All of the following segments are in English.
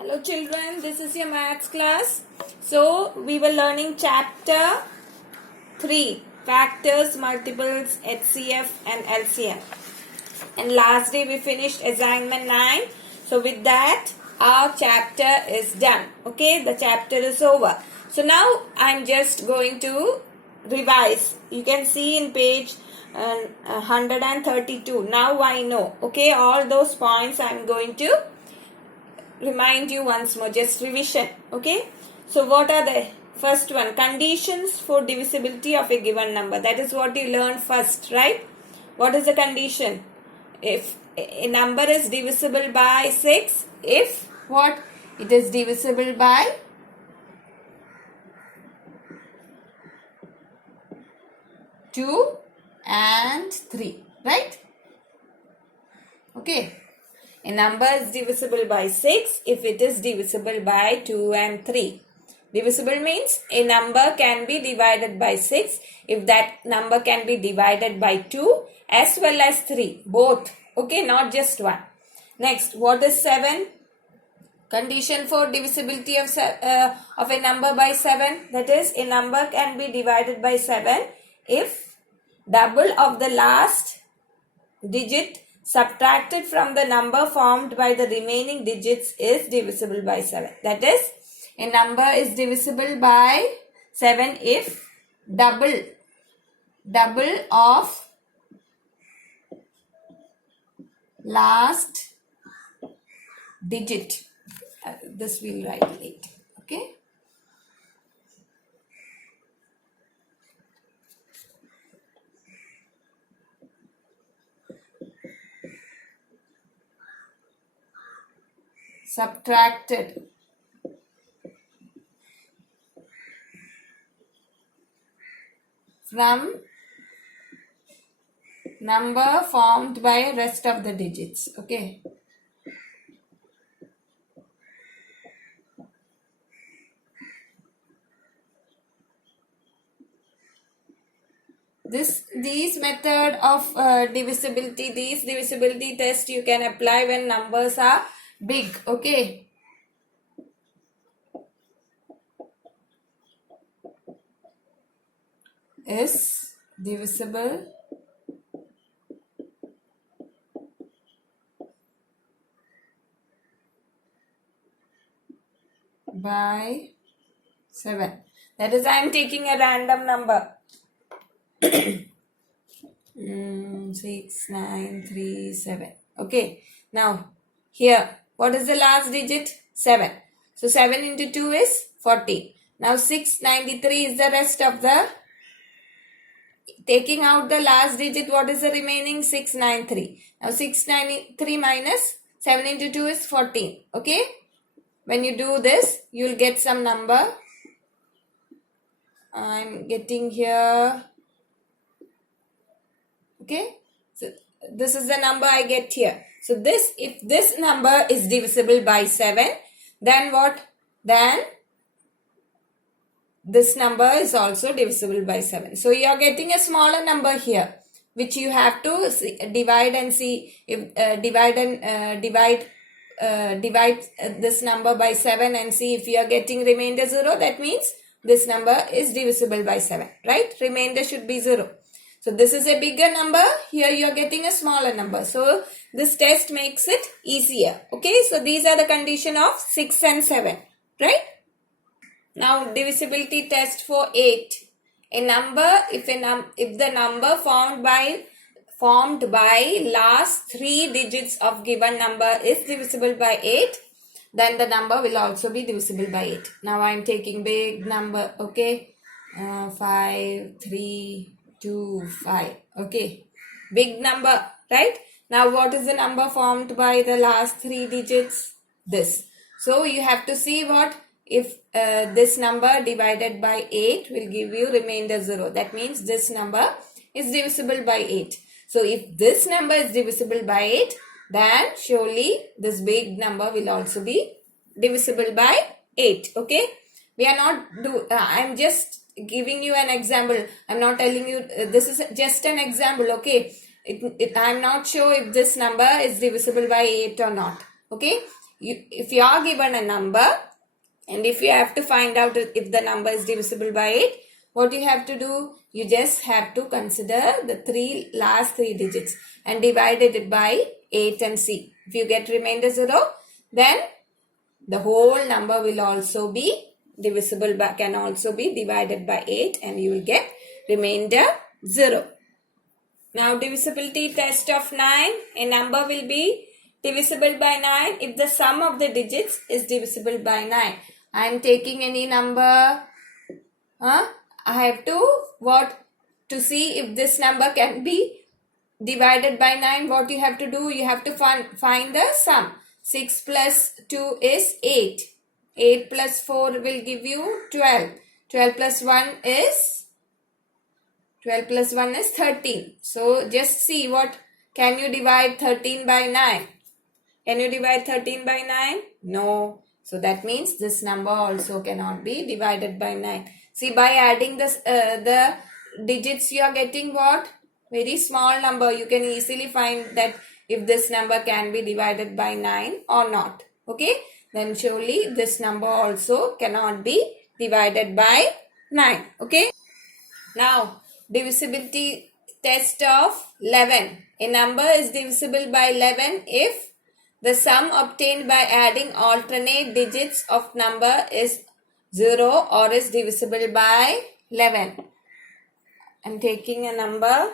Hello children, this is your maths class. So we were learning chapter 3, factors, multiples, HCF and LCM. And last day we finished assignment 9. So with that our chapter is done. Okay, the chapter is over. So now I'm just going to revise. You can see in page 132. Now I know. Okay, all those points I'm going to remind you once more, just revision. Okay, so what are the first one? Conditions for divisibility of a given number. That is what you learned first, right? What is the condition? If a number is divisible by 6, if what? It is divisible by 2 and 3, right? Okay. A number is divisible by 6 if it is divisible by 2 and 3. Divisible means a number can be divided by 6 if that number can be divided by 2 as well as 3. Both. Okay, not just one. Next, what is 7? Condition for divisibility of a number by 7. That is, a number can be divided by 7 if double of the last digit subtracted from the number formed by the remaining digits is divisible by 7. That is, a number is divisible by 7 if double of last digit. This we'll write later. Okay. Subtracted from number formed by rest of the digits. Okay. These method of divisibility, these divisibility test you can apply when numbers are big. Okay. Is divisible by 7. That is, I am taking a random number. 6, 9, 3, 7. Okay. Now, here, what is the last digit? 7. So, 7 into 2 is 40. Now, 693 is the rest of the... Taking out the last digit, what is the remaining? 693. Now, 693 minus 7 into 2 is 14. Okay. When you do this, you will get some number. I'm getting here... Okay, so this is the number I get here. So this, if this number is divisible by 7, then what? Then this number is also divisible by 7. So you are getting a smaller number here, which you have to divide and see if divide this number by 7 and see if you are getting remainder 0. That means this number is divisible by 7, right? Remainder should be 0. So this is a bigger number. Here you are getting a smaller number. So this test makes it easier. Okay. So these are the condition of 6 and 7. Right. Now divisibility test for 8. A number, if the number formed by last 3 digits of given number is divisible by 8, then the number will also be divisible by 8. Now I am taking big number. Okay. 5, 3, 2, 5. Okay. Big number, right? Now what is the number formed by the last 3 digits? This. So you have to see what if this number divided by 8 will give you remainder 0. That means this number is divisible by 8. So if this number is divisible by 8, then surely this big number will also be divisible by 8. Okay. We are not I am just giving you an example. I'm not telling you this is just an example. Okay. I'm not sure if this number is divisible by 8 or not. Okay. if you are given a number and if you have to find out if the number is divisible by 8, what you have to do? You just have to consider the last three digits and divide it by 8 and see. If you get remainder 0, then the whole number will also be divisible by, can also be divided by 8 and you will get remainder 0. Now divisibility test of 9. A number will be divisible by 9 if the sum of the digits is divisible by 9. I am taking any number. I have to see if this number can be divided by 9. What you have to do? You have to find the sum. 6 plus 2 is 8. 8 plus 4 will give you 12. 12 plus 1 is 13. So just see what can you divide 13 by 9. Can you divide 13 by 9? No. So that means this number also cannot be divided by 9. See, by adding this, the digits you are getting what? Very small number. You can easily find that if this number can be divided by 9 or not. Okay. Then surely this number also cannot be divided by 9. Okay. Now, divisibility test of 11. A number is divisible by 11 if the sum obtained by adding alternate digits of number is 0 or is divisible by 11. I am taking a number.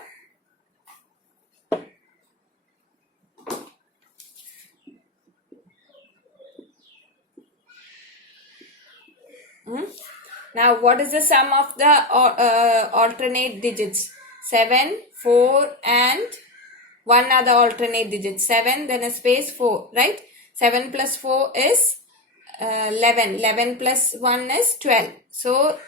Now, what is the sum of the alternate digits? 7, 4 and one other alternate digit. 7, then a space 4, right? 7 plus 4 is 11. 11 plus 1 is 12. So,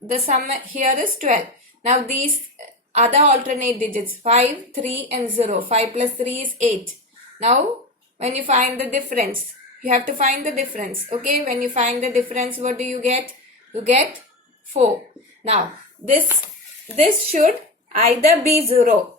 the sum here is 12. Now, these other alternate digits 5, 3 and 0. 5 plus 3 is 8. Now, when you find the difference, you have to find the difference. Okay, when you find the difference, what do you get? You get 4. Now, this should either be 0.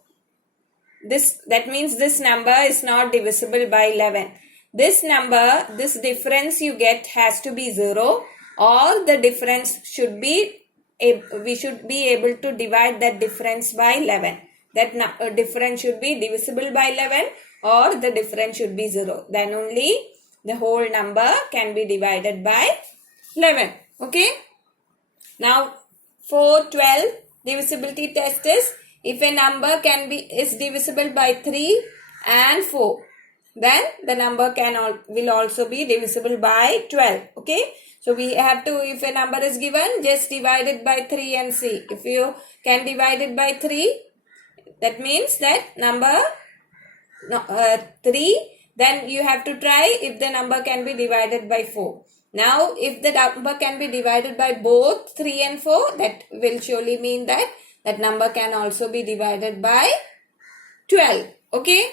That means this number is not divisible by 11. This number, this difference you get has to be 0, or the difference should be, we should be able to divide that difference by 11. That difference should be divisible by 11 or the difference should be 0. Then only the whole number can be divided by 11. Okay. Now, for 12, divisibility test is if a number is divisible by 3 and 4, then the number will also be divisible by 12. Okay. So, we have to, if a number is given, just divide it by 3 and see. If you can divide it by 3, that means that number 3, then you have to try if the number can be divided by 4. Now, if the number can be divided by both 3 and 4, that will surely mean that that number can also be divided by 12. Okay.